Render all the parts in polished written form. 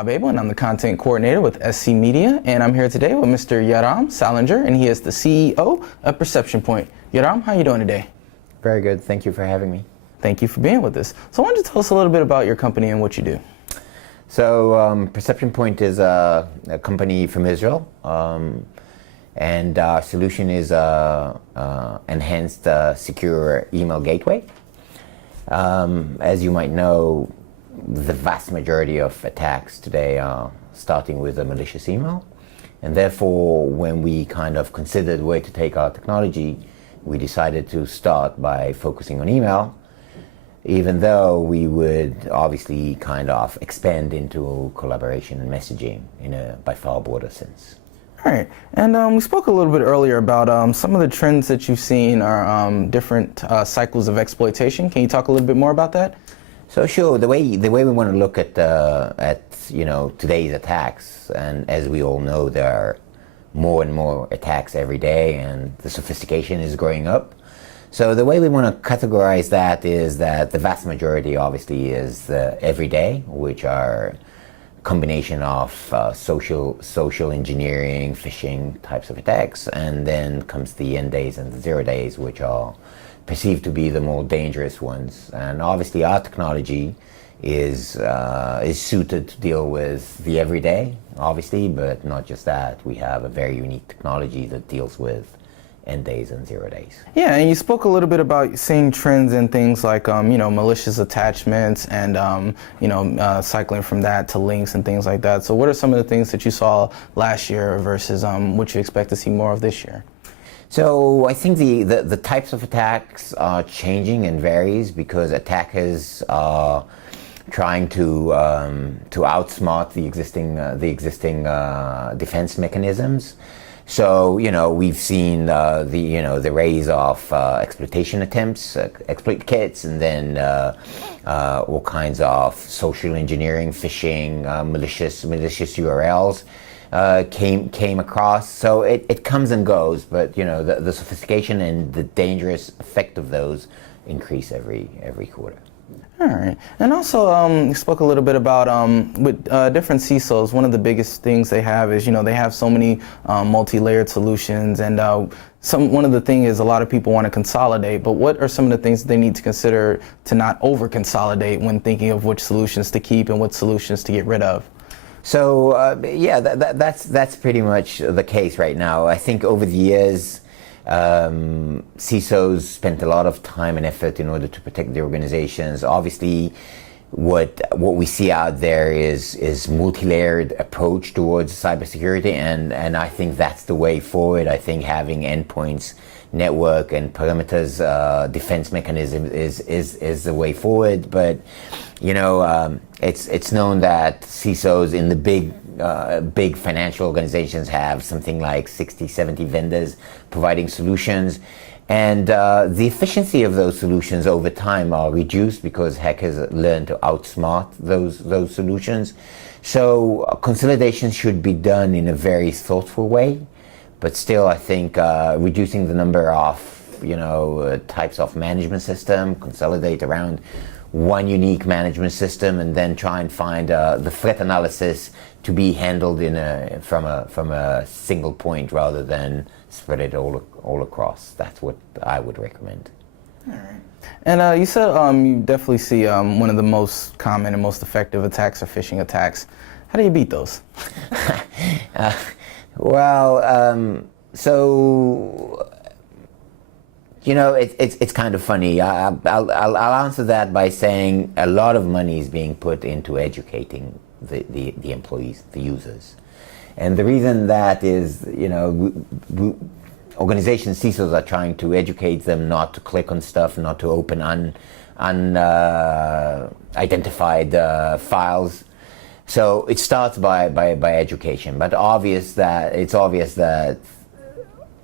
Bob Abel, and I'm the content coordinator with SC Media, and I'm here today with Mr. Yoram Salinger, and he is the CEO of Perception Point. Yoram, how are you doing today? Very good. Thank you for having me. Thank you for being with us. So why don't you tell us a little bit about your company and what you do? So Perception Point is a company from Israel, and our solution is enhanced secure email gateway. As you might know, the vast majority of attacks today are starting with a malicious email, and therefore when we kind of considered where to take our technology, we decided to start by focusing on email, even though we would obviously kind of expand into collaboration and messaging in a by far broader sense. All right, and we spoke a little bit earlier about some of the trends that you've seen are different cycles of exploitation. Can you talk a little bit more about that? So sure, the way we want to look at today's attacks, and as we all know, there are more and more attacks every day, and the sophistication is growing up. So the way we want to categorize that is that the vast majority, obviously, is the everyday, which are a combination of social engineering, phishing types of attacks, and then comes the end days and the 0 days, which are perceived to be the more dangerous ones. And obviously our technology is suited to deal with the everyday, obviously, but not just that. We have a very unique technology that deals with end days and 0 days. Yeah, and you spoke a little bit about seeing trends in things like malicious attachments and cycling from that to links and things like that. So what are some of the things that you saw last year versus what you expect to see more of this year? So I think the types of attacks are changing and varies because attackers are trying to outsmart the existing defense mechanisms. So we've seen the rise of exploitation attempts, exploit kits, and then all kinds of social engineering, phishing, malicious URLs. Came across. So it comes and goes, but the sophistication and the dangerous effect of those increase every quarter. All right, and also you spoke a little bit about with different CISOs. One of the biggest things they have is they have so many multi-layered solutions, and one of the things is a lot of people want to consolidate. But what are some of the things that they need to consider to not over-consolidate when thinking of which solutions to keep and what solutions to get rid of? So that's pretty much the case right now. I think over the years, CISOs spent a lot of time and effort in order to protect their organizations. Obviously, what we see out there is multi-layered approach towards cybersecurity, and I think that's the way forward. I think having endpoints, network, and perimeters defense mechanism is the way forward. But it's known that CISOs in the big financial organizations have something like 60, 70 vendors providing solutions. And the efficiency of those solutions over time are reduced because hackers learn to outsmart those solutions. So consolidation should be done in a very thoughtful way. But still, I think reducing the number of types of management system, consolidate around one unique management system, and then try and find the threat analysis to be handled from a single point rather than spread it all across. That's what I would recommend. All right. And you said you definitely see one of the most common and most effective attacks are phishing attacks. How do you beat those? It's kind of funny. I'll answer that by saying a lot of money is being put into educating the employees, the users. And the reason that is, organizations, CISOs are trying to educate them not to click on stuff, not to open unidentified files. So it starts by education, but it's obvious that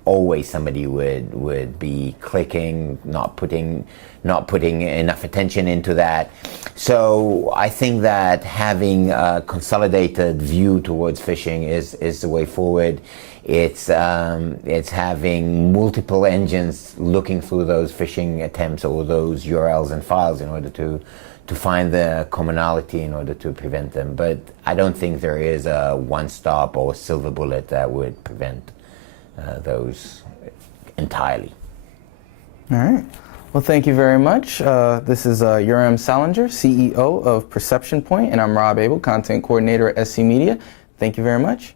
always somebody would be clicking, not putting enough attention into that. So I think that having a consolidated view towards phishing is the way forward. It's having multiple engines looking through those phishing attempts or those URLs and files in order to find the commonality in order to prevent them. But I don't think there is a one-stop or silver bullet that would prevent those entirely. All right. Well, thank you very much. This is Yoram Salinger, CEO of Perception Point, and I'm Rob Abel, Content Coordinator at SC Media. Thank you very much.